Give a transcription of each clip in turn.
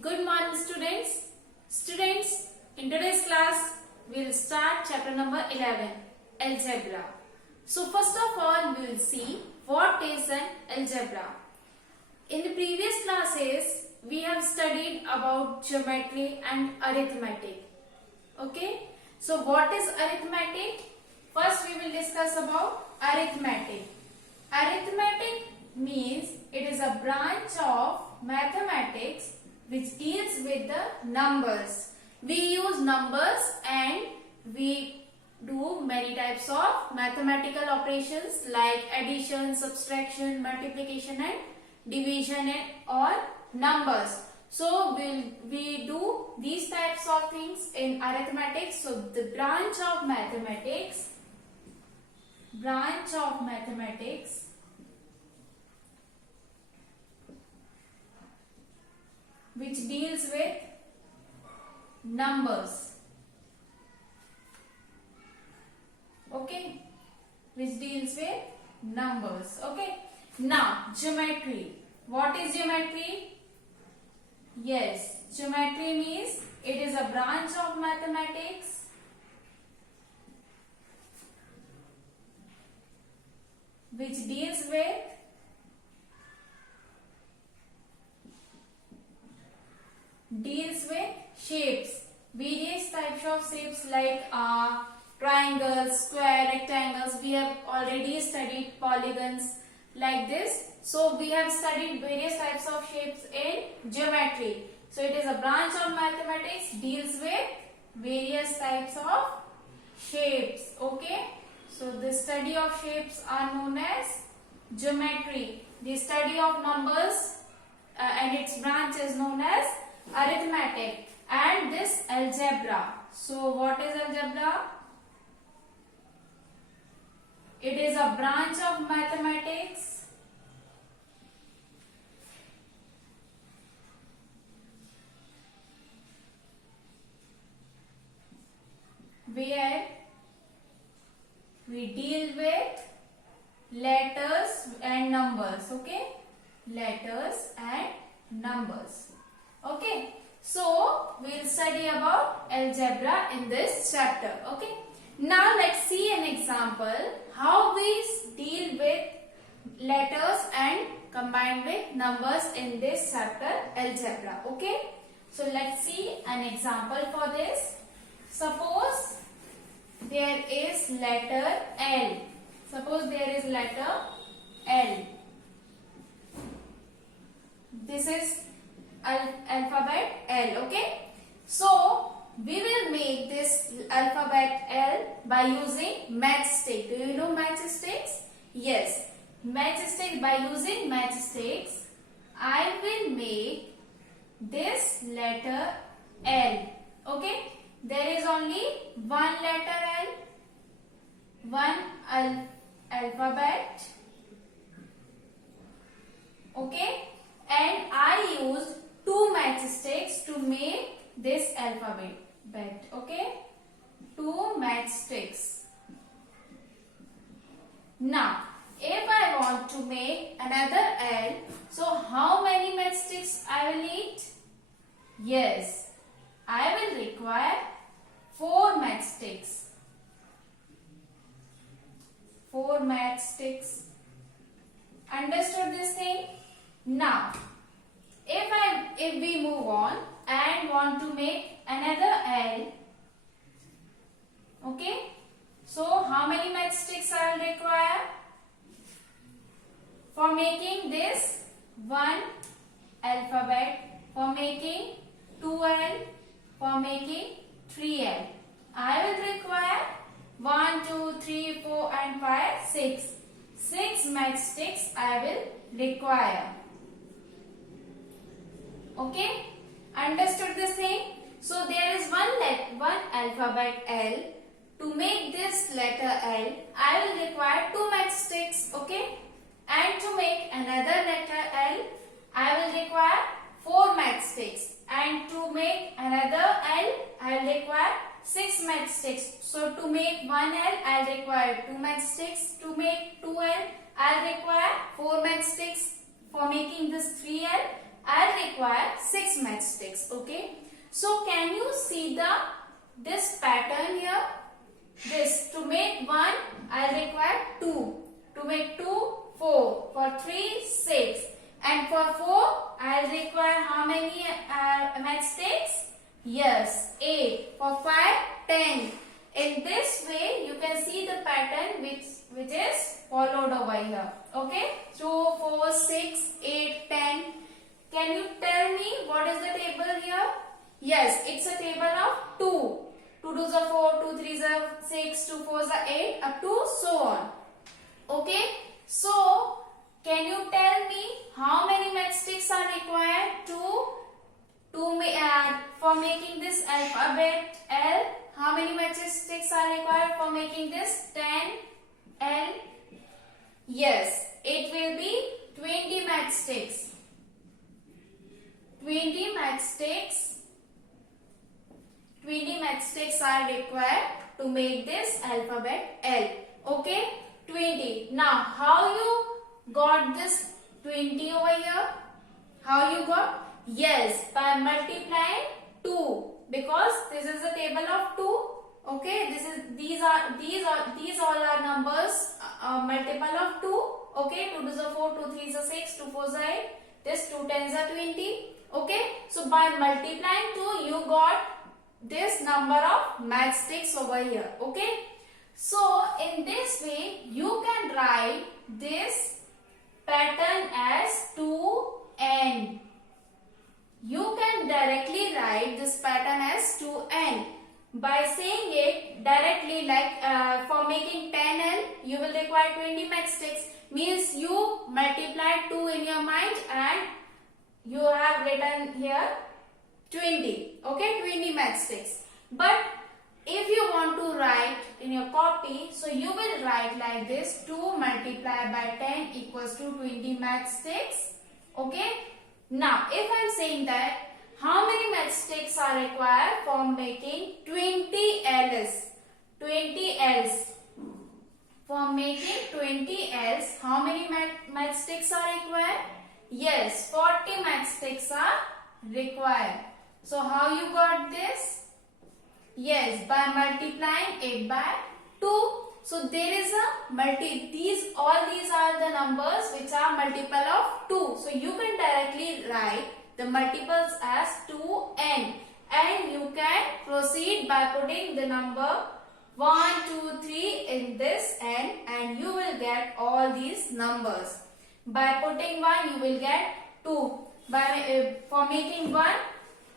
Good morning students. Students, in today's class we will start chapter number 11, algebra. So first of all we will see what is an algebra. In the previous classes we have studied about geometry and arithmetic. Okay? So what is arithmetic? First we will discuss about arithmetic. Arithmetic means it is a branch of mathematics which deals with the numbers. We use numbers and we do many types of mathematical operations like addition, subtraction, multiplication and division and or numbers. So we do these types of things in arithmetic. So the branch of mathematics which deals with numbers. Okay, which deals with numbers. Okay, now geometry. What is geometry? Yes, geometry means it is a branch of mathematics which deals with shapes, various types of shapes like triangles, square, rectangles. We have already studied polygons like this. So we have studied various types of shapes in geometry. So it is a branch of mathematics deals with various types of shapes. Okay. So the study of shapes are known as geometry. The study of numbers and its branch is known as arithmetic. And this algebra. So what is algebra? It is a branch of mathematics where we deal with letters and numbers. Okay, letters and numbers. Okay, so we will study about algebra in this chapter. Okay, now let's see an example how we deal with letters and combine with numbers in this chapter algebra. Okay, so let's see an example for this. Suppose there is letter L. Suppose there is letter L. This is alphabet L. Okay. So we will make this alphabet L by using matchstick. Do you know matchsticks? Yes. Matchstick. By using matchsticks, I will make this letter L. Okay. There is only one letter L, one alphabet. Okay. And I used two matchsticks to make this alphabet. Okay. Two matchsticks. Now, if I want to make another L, so how many matchsticks I will need? Yes, I will require 4 matchsticks. 4 matchsticks. Understood this thing? Now, if we move on and want to make another L, okay, so how many matchsticks I will require? For making this one alphabet, for making 2L, for making 3L, I will require 1, 2, 3, 4 and 5, 6. 6 matchsticks I will require. Okay, understood this thing? So there is one alphabet L. To make this letter L, I will require 2 matchsticks. Okay, and to make another letter L, I will require 4 matchsticks. And to make another L, I will require 6 matchsticks. So to make one L, I will require 2 matchsticks. To make 2L, I will require 4 matchsticks. For making this 3L, I will require 6 matchsticks. matchsticks. Okay, so can you see this pattern here? This, to make 1 I require 2, to make 2 4, for 3 6, and for 4 I require how many matchsticks? Yes, 8. For 5 10. In this way you can see the pattern which is followed over here. Okay, 2 4 6 8 10. Can you tell me what is the table here? Yes, it's a table of 2. 2 2s are 4, 2 3s are 6, 2 4s are 8, up to so on. Okay, so can you tell me how many matchsticks are required for making this alphabet L? How many matchsticks are required for making this 10 L? Yes, it will be 20 matchsticks. 20 matchsticks are required to make this alphabet L. Okay, 20. Now, how you got this 20 over here? How you got? Yes, by multiplying 2, because this is a table of 2. Okay, these all are numbers multiple of 2. Okay, 2 2s are 4, 2 3s are 6, 2 4s are 8. This 2 10s are 20. Okay, so by multiplying 2, you got this number of matchsticks over here. Okay, so in this way you can write this pattern as 2n. You can directly write this pattern as 2n by saying it directly, like for making 10n you will require 20 matchsticks, means you multiply 2 in your mind and you have written here 20. Okay, 20 matchsticks. But if you want to write in your copy, so you will write like this: 2 multiplied by 10 equals to 20 matchsticks. Okay, now if I am saying that how many matchsticks are required for making 20 Ls? 20 Ls. For making 20 Ls, how many matchsticks are required? Yes, 40 matchsticks are required. So how you got this? Yes, by multiplying it by 2. So there is a all these are the numbers which are multiple of 2. So you can directly write the multiples as 2n, and you can proceed by putting the number 1 2 3 in this n, and you will get all these numbers. By putting 1 you will get 2. For making 1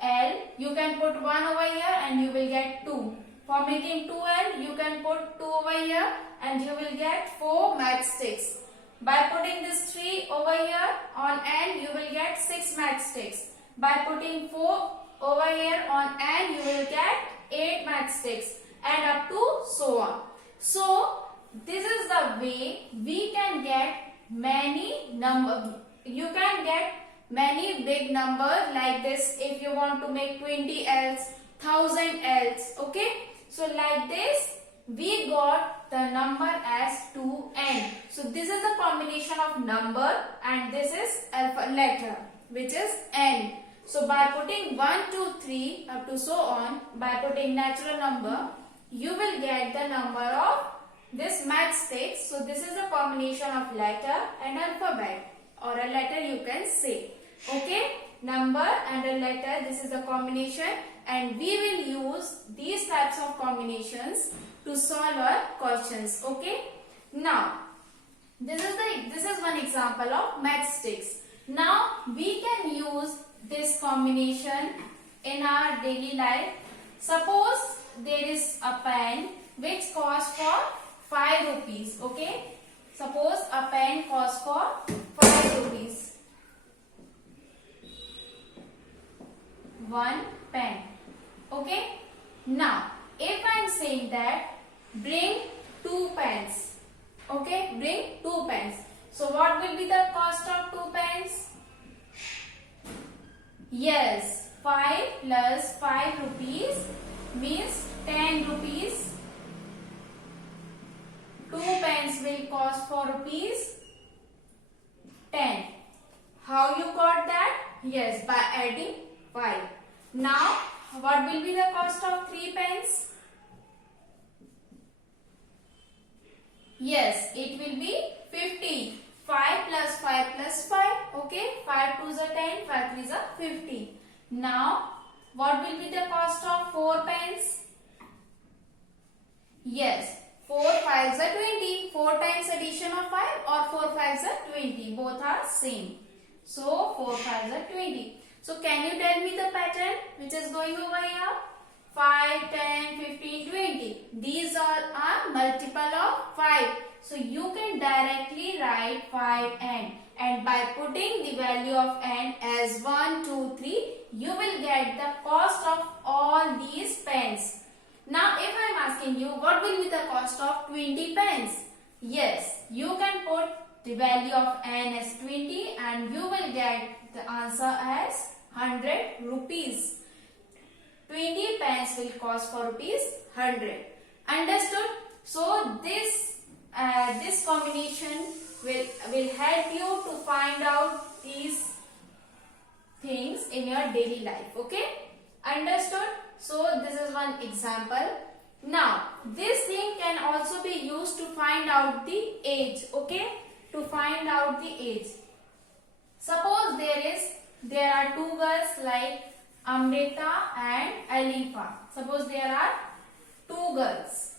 L, you can put 1 over here and you will get 2. For making 2L, you can put 2 over here and you will get 4 matchsticks. By putting this 3 over here on N, you will get 6 matchsticks. By putting 4 over here on N, you will get 8 matchsticks, and up to so on. So this is the way we can get many number. You can get many big numbers like this if you want to make 20 Ls, 1000 Ls. Okay, so like this we got the number as 2n. So this is the combination of number and this is alpha letter which is n. So by putting 1 2 3 up to so on, by putting natural number, you will get the number of this matchsticks. So this is a combination of letter and alphabet, or a letter you can say. Okay, number and a letter, this is the combination, and we will use these types of combinations to solve our questions. Okay, now this is one example of matchsticks. Now we can use this combination in our daily life. Suppose there is a pen which costs for 5 rupees. Okay, suppose a pen costs for 5 rupees. One pen. Okay, now if I am saying that bring 2 pens. Okay, bring 2 pens. So what will be the cost of 2 pens? Yes, 5 plus 5 rupees means 10 rupees. 2 pens will cost 4 rupees 10. How you got that? Yes, by adding 5. Now, what will be the cost of 3 pens? Yes, it will be 50. 5 plus 5 plus 5. Okay, 5 2s are 10, 5 3s are 50. Now, what will be the cost of 4 pens? Yes, 4 5s are 20. 4 times addition of 5 or 4 5s are 20. Both are same. So, 4 5s are 20. So, can you tell me the pattern which is going over here? 5, 10, 15, 20. These all are multiple of 5. So, you can directly write 5n. And by putting the value of n as 1, 2, 3, you will get the cost of all these pens. Now, if I am asking you, what will be the cost of 20 pens? Yes, you can put the value of n as 20 and you will get the answer as 100 rupees. 20 pens will cost for rupees 100. Understood? So, this combination will help you to find out these things in your daily life. Okay? Understood? So, this is one example. Now, this thing can also be used to find out the age. Okay? To find out the age. Suppose there are two girls like Amrita and Alifa. Suppose there are two girls.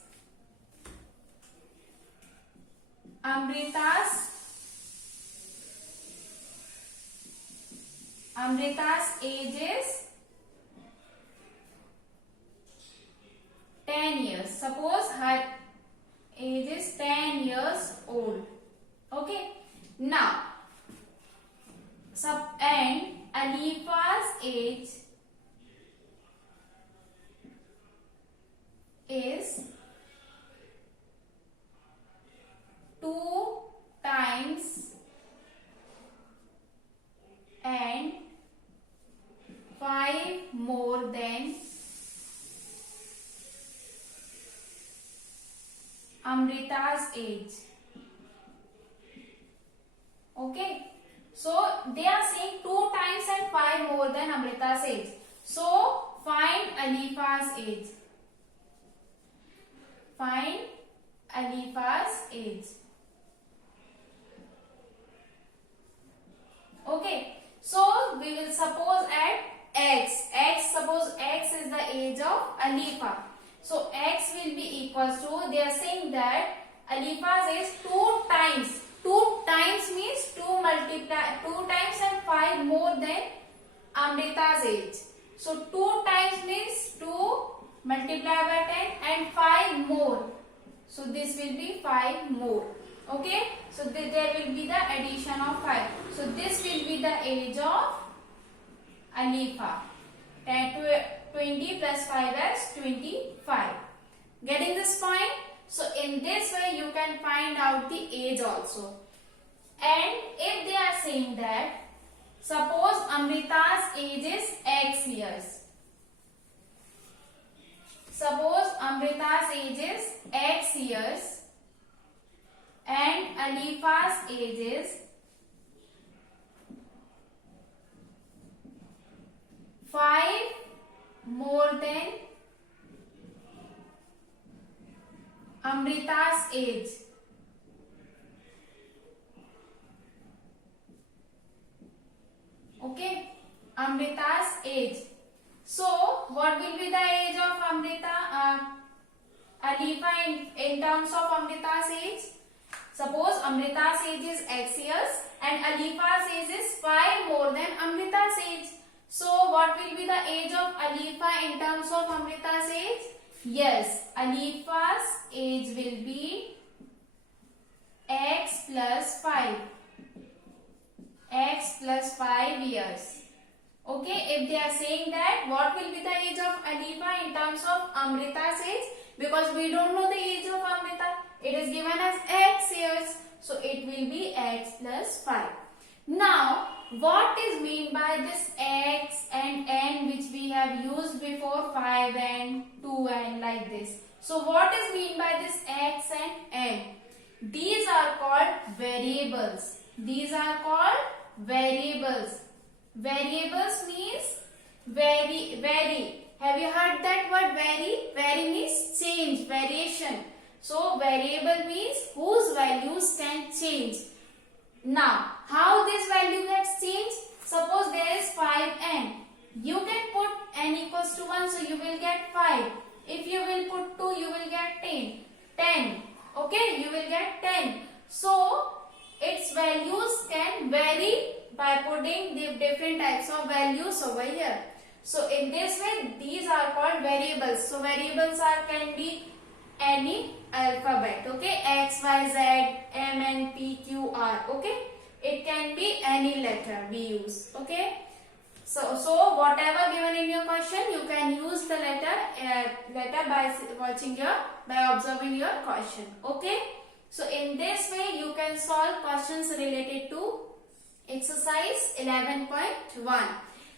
Amrita's age is 10 years. Suppose her age is 10 years old. Okay. Now, and Alifa's age is 2 times and 5 more than Amrita's age. Okay. So, they are saying 2 times and 5 more than Amrita's age. So, find Alifa's age. Find Alifa's age. Okay. So, we will suppose at x. Suppose x is the age of Alifa. So, x will be equals to, they are saying that Alifa's age 2 times. 2 times means 2 times and 5 more than Amrita's age. So 2 times means 2 multiplied by 10 and 5 more. So this will be 5 more. Okay. So there will be the addition of 5. So this will be the age of Alifa. 20 plus 5 is 25. Getting this point? So in this way you can find out the age also. And if they are saying that, suppose Amrita's age is x years. Suppose Amrita's age is x years and Alifa's age is 5 more than Amrita's age. Okay, Amrita's age. So, what will be the age of Alifa in terms of Amrita's age? Suppose Amrita's age is x years and Alifa's age is 5 more than Amrita's age. So, what will be the age of Alifa in terms of Amrita's age? Yes, Alifa's age will be x plus 5. X plus 5 years. Okay, if they are saying that, what will be the age of Alifa in terms of Amrita's age? Because we don't know the age of Amrita. It is given as x years. So, it will be x plus 5. Now, what is mean by this x and n which we have used before, 5n, 2n like this. So, what is mean by this x and n? These are called variables. These are called variables. Variables means Vary, vary. Have you heard that word vary? Vary means change, variation. So variable means whose values can change. Now, how this value gets changed? Suppose there is 5n. You can put n equals to 1, so you will get 5. If you will put 2, you will get 10. 10. Okay, you will get 10. So, its values can vary by putting the different types of values over here. So, in this way, these are called variables. So, variables can be any alphabet. Okay, X, Y, Z, M, N, P, Q, R. Okay, it can be any letter we use. Okay. So whatever given in your question, you can use the letter by observing your question. Okay. So in this way, you can solve questions related to exercise 11.1.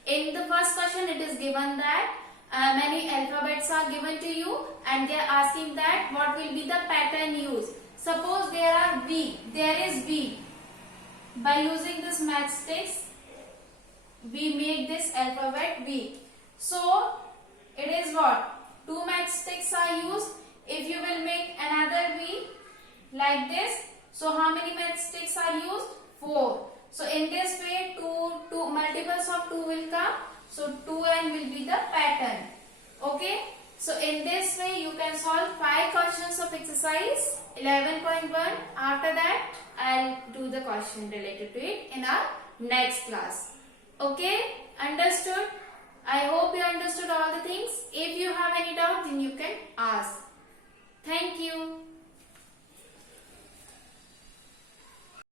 In the first question, it is given that many alphabets are given to you, and they are asking that what will be the pattern used. Suppose there is V. By using this matchsticks, we make this alphabet V. So it is what? 2 matchsticks are used. If you will make another V like this, so how many matchsticks are used? 4. So in this way, two multiples of 2 will come. So 2n will be the pattern. Okay. So in this way, you can solve 5 questions of exercise 11.1. After that, I'll do the question related to it in our next class. Okay, understood? I hope you understood all the things. If you have any doubt, then you can ask. Thank you.